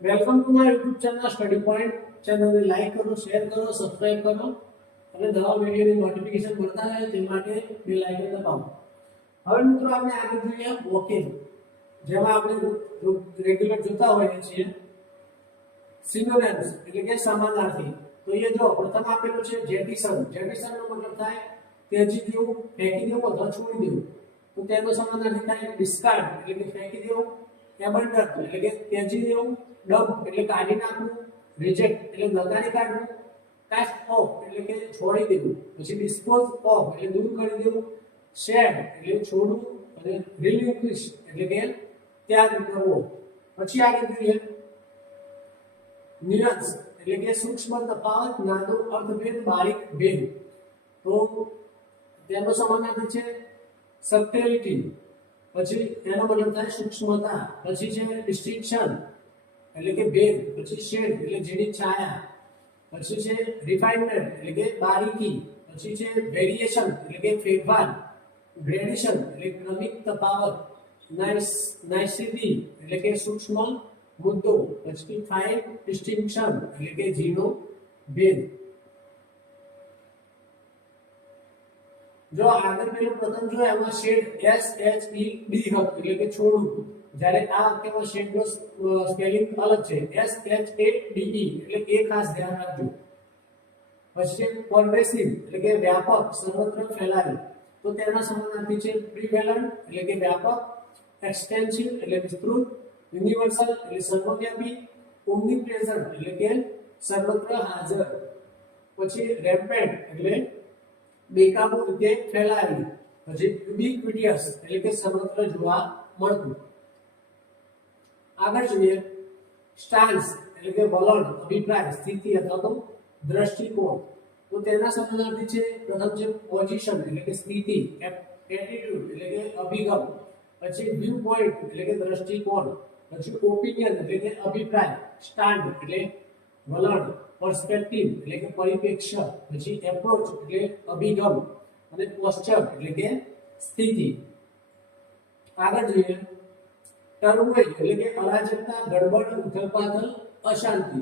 Welcome to my YouTube channel study point. ચેનલને like કરો, share કરો, સબસ્ક્રાઇબ કરો અને નવા વિડીયોની નોટિફિકેશન મળતા રહે તે માટે બેલ આઇકન દબાવો. હવે મિત્રો આપણે આગળ જોઈએ વોકેબ, જેમાં આપણે રેગ્યુલર જોતા હોઈએ છીએ સિનોનિમ્સ એટલે કે સમાનાર્થી. તો એ જો પ્રથમ આપેલું છે જેટીસન. જેટીસન નો મતલબ થાય ત્યજી દેવું, ફેંકી દેવું અથવા છોડી દેવું. તો તેનો સમાનાર્થી થાય ડિસ્કાર્ડ એટલે કે ફેંકી દેવું, એબન્ડન એટલે કે ત્યજી દેવું, ડમ્પ એટલે કાઢી નાખવું, રિજેક્ટ એટલે નકારી કાઢવું, કાસ્ટ ઓફ એટલે કે છોડી દેવું, પછી ડિસ્પોઝ ઓફ એટલે દૂર કરી દેવું, શેડ એટલે છોડવું અને રિલિંક્વિશ એટલે કે ત્યાગ કરવો. પછી આગળ જોઈએ ન્યુઅન્સ એટલે કે સૂક્ષ્મ તફાવત, નાનો અર્થભેદ, બારીક ભેદ. તો તેનો સમાનાર્થી છે સબટેલિટી, પછી એનો મતલબ થાય સૂક્ષ્મતા, પછી છે ડિસ્ટિંક્શન એટલે કે ભેદ, પછી શેડ એટલે ઝીણી છાયા, પછી છે રિફાઇનમેન્ટ એટલે કે બારીકી, પછી છે વેરિએશન એટલે કે ફેરફાર, ગ્રેડેશન એટલે ક્રમિક તફાવત, નાઇસિટી એટલે કે સૂક્ષ્મ મુદ્દો, પછી ફાઇન ડિસ્ટિંક્શન એટલે કે ઝીણો ભેદ. જો આગળ પેલું પ્રથમ જો એમાં shade S H E D હતો એટલે કે છોડવું, જ્યારે આ વાક્યમાં શેડ નો સ્પેલિંગ અલગ છે, S H A D E એટલે એ ખાસ ધ્યાન રાખજો. પછી પરવેસિવ એટલે કે વ્યાપક, સર્વત્ર ફેલાયેલ. તો તેના સમાનાર્થી છે પ્રિવેલન્ટ એટલે કે વ્યાપક, એક્સટેન્સિવ એટલે વિસ્તૃત, યુનિવર્સલ એટલે સર્વવ્યાપી, ઓમ્નિપ્રેઝન્ટ એટલે કે સર્વત્ર હાજર. પછી રેમ્પેન્ટ એટલે બેકાબુ રીતે ફેલાયેલું, પછી યુબિક્વિટિયસ એટલે કે સર્વત્ર જોવા મળતું. આગળ જોઈએ સ્ટાન્સ એટલે કે વલણ, અભિપ્રાય, સ્થિતિ અથવા તો દ્રષ્ટિકોણ. તો તેના સમાનાર્થી છે પ્રથમ છે પોઝિશન એટલે કે સ્થિતિ, એટીટ્યુડ એટલે કે અભિગમ, પછી વ્યૂ પોઈન્ટ એટલે કે દ્રષ્ટિકોણ, પછી ઓપિનિયન એટલે કે અભિપ્રાય, સ્ટાન્ડ એટલે વલણ, પર્સપેક્ટિવ એટલે કે પરિપ્રેક્ષ્ય, પછી એપ્રોચ એટલે અભિગમ અને પોસ્ચર એટલે કે સ્થિતિ. આગળ જોઈએ ટર્મોઇલ એટલે કે અરાજકતા, ગડબડ, ઉથલપાથલ, અશાંતિ.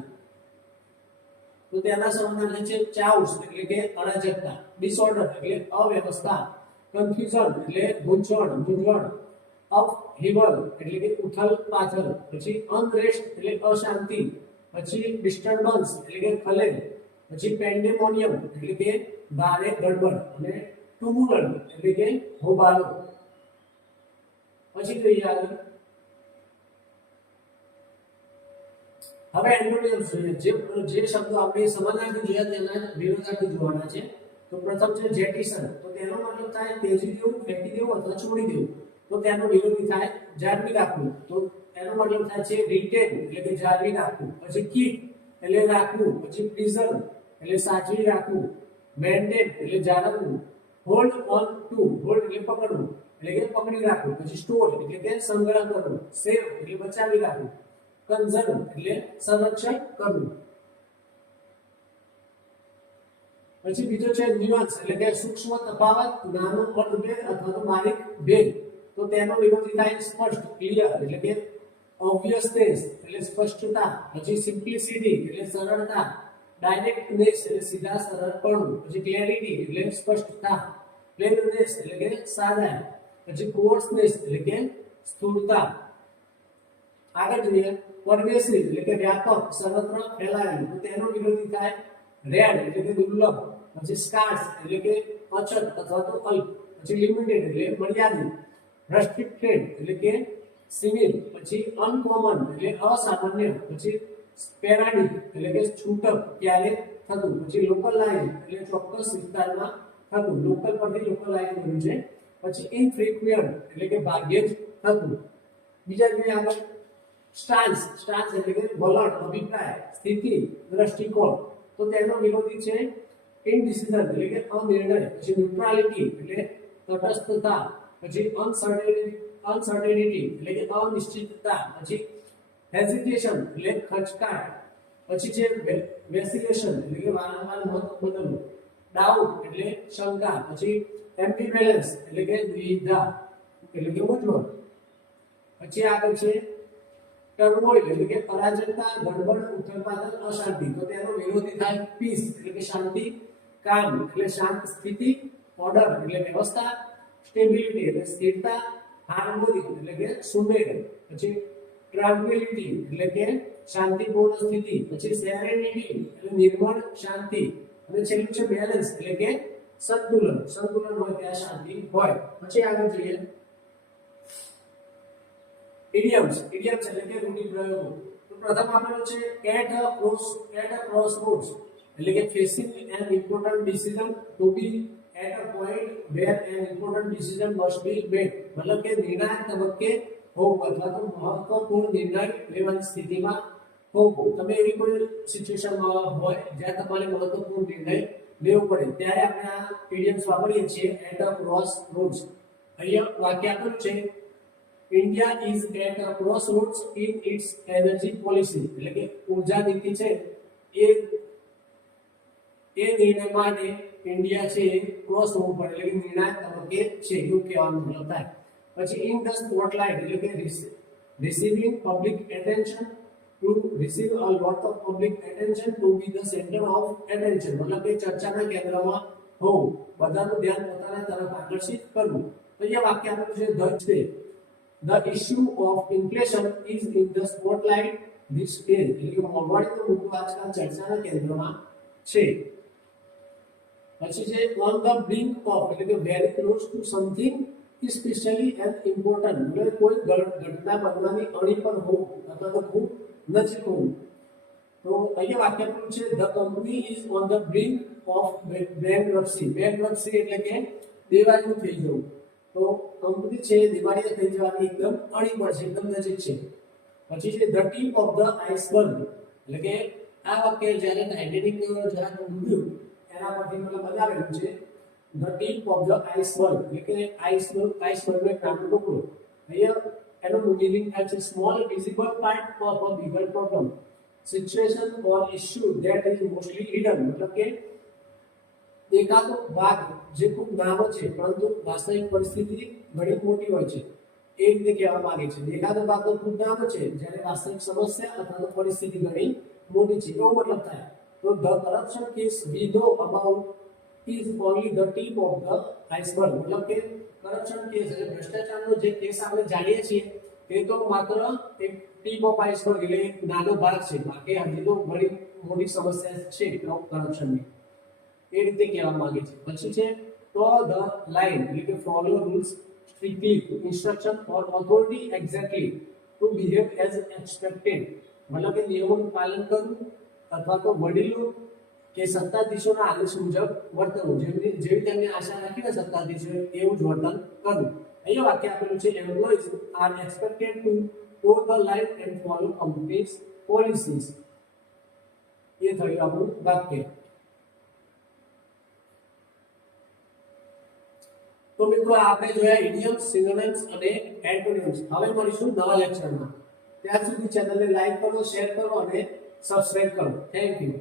તો તેના સમાનાર્થી છે ચાઉસ એટલે કે અરાજકતા, ડિસઓર્ડર એટલે અવ્યવસ્થા, કન્ફ્યુઝન એટલે ગૂંચવણ, મૂંઝવણ, અપહીવલ એટલે કે ઉથલપાથલ, પછી અનરેસ્ટ એટલે અશાંતિ, પછી ડિસ્ટર્બન્સ એટલે કે ખલેલ, પછી પેન્ડેમોનિયમ એટલે કે ભારે ગડબડ અને ટુમ્યુલન્ટ એટલે કે હોબાળો. પછી જોઈએ આગળ હવે એન્ટોનિમ્સ જોઈએ. જે શબ્દો આપણે સમાનાર્થી જોયા તેના વિરોધાર્થી જોવાના છે. તો પ્રથમ છે જેટીસન. તો તેનો મતલબ થાય તેજી દેવું, ફેંકી દેવું અથવા છોડી દેવું. તો તેનો વિરોધી થાય જાળવી રાખવું. તો એનો મતલબ થાય છે રિટેન એટલે કે જાળવી રાખવું, પછી કીપ એટલે રાખવું, પછી પ્રિઝર્વ એટલે સાચવી રાખવું, મેન્ટેન એટલે જાળવવું, હોલ્ડ ઓન ટુ હોલ્ડ એટલે પકડવું એટલે કે પકડી રાખવું, પછી સ્ટોર એટલે કે સંગ્રહ કરવું, સેવ એટલે બચાવી રાખવું, કન્ઝર્વ એટલે સંરક્ષણ કરવું. પછી બીજો છે ન્યુઅન્સ એટલે કે સૂક્ષ્મ તફાવત, નાનો અર્થભેદ અથવા તો બારીક ભેદ. તો તેનો વિરોધી થાય સ્પષ્ટ, ક્લિયર એટલે કે ઓબ્વિયસનેસ એટલે સ્પષ્ટતા, પછી સિમ્પ્લિસિટી એટલે સરળતા, ડાયરેક્ટનેસ એટલે સીધા સરળપણું, પછી ક્લેરિટી એટલે સ્પષ્ટતા, પ્લેનનેસ એટલે કે સાદા, પછી કોર્સનેસ એટલે કે સ્થૂળતા. આગળ જોઈએ પરવેસિવ એટલે કે વ્યાપક, સર્વત્ર ફેલાયેલું. તો તેનો વિરોધી થાય રેડ એટલે કે દુર્લભ, પછી સ્કાર્સ એટલે કે અછત અથવા તો અલ્પ, પછી લિમિટેડ એટલે મર્યાદિત, રેસ્ટ્રિક્ટેડ એટલે કે સીમિત, પછી અનકોમન એટલે અસામાન્ય, પછી સ્પેરાડિક એટલે કે છૂટક, ક્યારેક થતું, પછી લોકલાઇઝ એટલે ચોક્કસ વિસ્તારમાં થતું, લોકલ પરથી લોકલાઇઝ બન્યું છે, પછી ઇનફ્રીક્વન્ટ એટલે કે ભાગ્યે જ થતું. બીજા જોઈએ આગળ સ્ટાન્સ. સ્ટાન્સ એટલે કે વલણ, અભિપ્રાય, સ્થિતિ, દ્રષ્ટિકોણ. તો તેનો વિરોધી છે ઇનડિસિઝન એટલે કે અનિર્ણય, પછી ન્યુટ્રાલિટી એટલે તટસ્થતા, પછી અનસર્ટેનિટી એટલે કે અનિશ્ચિતતા, પછી હેઝિટેશન એટલે ખચકાટ, પછી છે વેસિલેશન એટલે કે વારંવાર મત બદલવું, ડાઉટ એટલે શંકા, પછી એમ્બિવેલન્સ એટલે કે દ્વિધા એટલે કે મૂંઝવણ. પછી આગળ છે ટર્મોઇલ એટલે કે અરાજકતા, ગડબડ, ઉથલપાથલ, અશાંતિ, તો તેનો વિરોધી થાય પીસ એટલે કે શાંતિ, કામ એટલે શાંત સ્થિતિ, ઓર્ડર એટલે વ્યવસ્થા, સ્ટેબિલિટી એટલે સ્થિરતા, હાર્મોની એટલે કે સુમેળ, પછી ટ્રાન્ક્વિલિટી એટલે કે શાંતિપૂર્ણ સ્થિતિ, પછી સેરેનિટી એટલે નિર્મળ શાંતિ, અને છેલ્લું છે બેલેન્સ એટલે કે સંતુલન. સંતુલન હોય ત્યાં શાંતિ હોય. પછી આગળ જોઈએ ઇડિયમ્સ. ઇડિયમ્સ એટલે કે રૂઢિપ્રયોગો. તો પ્રથમ આપેલું છે એટ અ ક્રોસરોડ્સ એટલે કે facing an important decision to be at a point where an important decision must be made. મતલબ કે નિર્ણાયક તબક્કે હોવું અથવા તો મહત્વપૂર્ણ નિર્ણય લેવાની સ્થિતિમાં હોવું. તમે એવી કોઈ સિચ્યુએશનમાં હોય જ્યાં તમારે મહત્વપૂર્ણ નિર્ણય લેવો પડે ત્યારે આપણે આ ઇડિયમ્સ વાપરીએ છીએ એટ અ ક્રોસરોડ્સ. અહીંયા વાક્ય આપેલું છે India is at a crossroads in its energy policy એટલે કે ઉર્જા નીતિ છે એ નિર્ણય માટે ઇન્ડિયા છે ક્રોસ રોડ પર એટલે કે નિર્ણાયક તબક્કે છે એવું કહેવાનું મતલબ થાય. પછી ઇન ધ સ્પોટલાઇટ એટલે કે receiving public attention, to receive a lot of public attention, to be the center of attention મતલબ કે ચર્ચાના કેન્દ્રમાં હોવું, બધાનું ધ્યાન પોતાના તરફ આકર્ષિત કરવું. તો એ વાક્ય આપેલું છે The issue of inflation is in the spotlight these days. એટલે કે મોંઘવારીનો મુદ્દો આજકાલ ચર્ચાના કેન્દ્રમાં છે. પછી છે on the brink of એટલે કે very close to something especially and important. એટલે કોઈ ઘટના બનવાની અણી પર હોવું અથવા તો ખૂબ નજીક હોવું. તો અહીંયા વાક્ય આપેલું છે the company is on the brink of bankruptcy. Bankruptcy એટલે કે દિવાળીનું થઈ જવું. તો કંપની છે દિવાળીએ થઈ જવાની એકદમ અણી પર છે, એકદમ નજીક છે. પછી છે the tip of the iceberg એટલે કે આ વાક્ય જ્યારે ટાઇટેનિક જહાજ ડૂબ્યું એના પરથી મતલબ બનાવેલું છે the tip of the iceberg એટલે કે આઇસબર્ગનો એક નાનો ટુકડો. અહીંયા એનો મીનિંગ થાય છે small visible part of a bigger problem, situation or issue that is mostly hidden. મતલબ કે એકાદો ભાગ જે ખૂબ નાનો છે પરંતુ વાસ્તવિક પરિસ્થિતિ ઘણી મોટી હોય છે એ રીતે કહેવા માંગે છે. એકાદો ભાગ તો ખૂબ નાનો છે જ્યારે વાસ્તવિક સમસ્યા અથવા તો પરિસ્થિતિ ઘણી મોટી છે એવો મતલબ થાય. તો the corruption case we know about is only the tip of the iceberg. મતલબ કે કરપ્શન કેસ એટલે ભ્રષ્ટાચારનો જે કેસ આપણે જાણીએ છીએ તે તો માત્ર એક ટીપ ઓફ આઇસબર્ગ એટલે એક નાનો ભાગ છે, બાકી હજી તો ઘણી મોટી સમસ્યા છે કરપ્શનની એ રીતે કહેવા માંગે છે. પછી છે તો ધ લાઇન એટલે કે ફોલો રૂલ્સ સ્ટ્રિક્ટલી, ઇન્સ્ટ્રક્શન ઓર authority exactly, two behave as expected. મતલબ કે નિયમોનું પાલન કરવું અથવા તો વડીલો કે સત્તાધીશોના આદેશ મુજબ વર્તવું, જેવી તેમની આશા રાખીને સત્તાધીશો એવું જ વર્તન કરવું. અહીંયા વાક્ય આપેલું છે employees are expected to toe the line and follow companies policies. એ થયું આપણું વાક્ય. તો મિત્રો આપણે જોયા ઇડિયમ્સ, સિનોનિમ્સ અને એન્ટોનિમ્સ. હવે મળીશું નવા લેક્ચરમાં. ત્યાં સુધી ચેનલને લાઈક કરો, શેર કરો અને સબસ્ક્રાઇબ કરો. Thank you.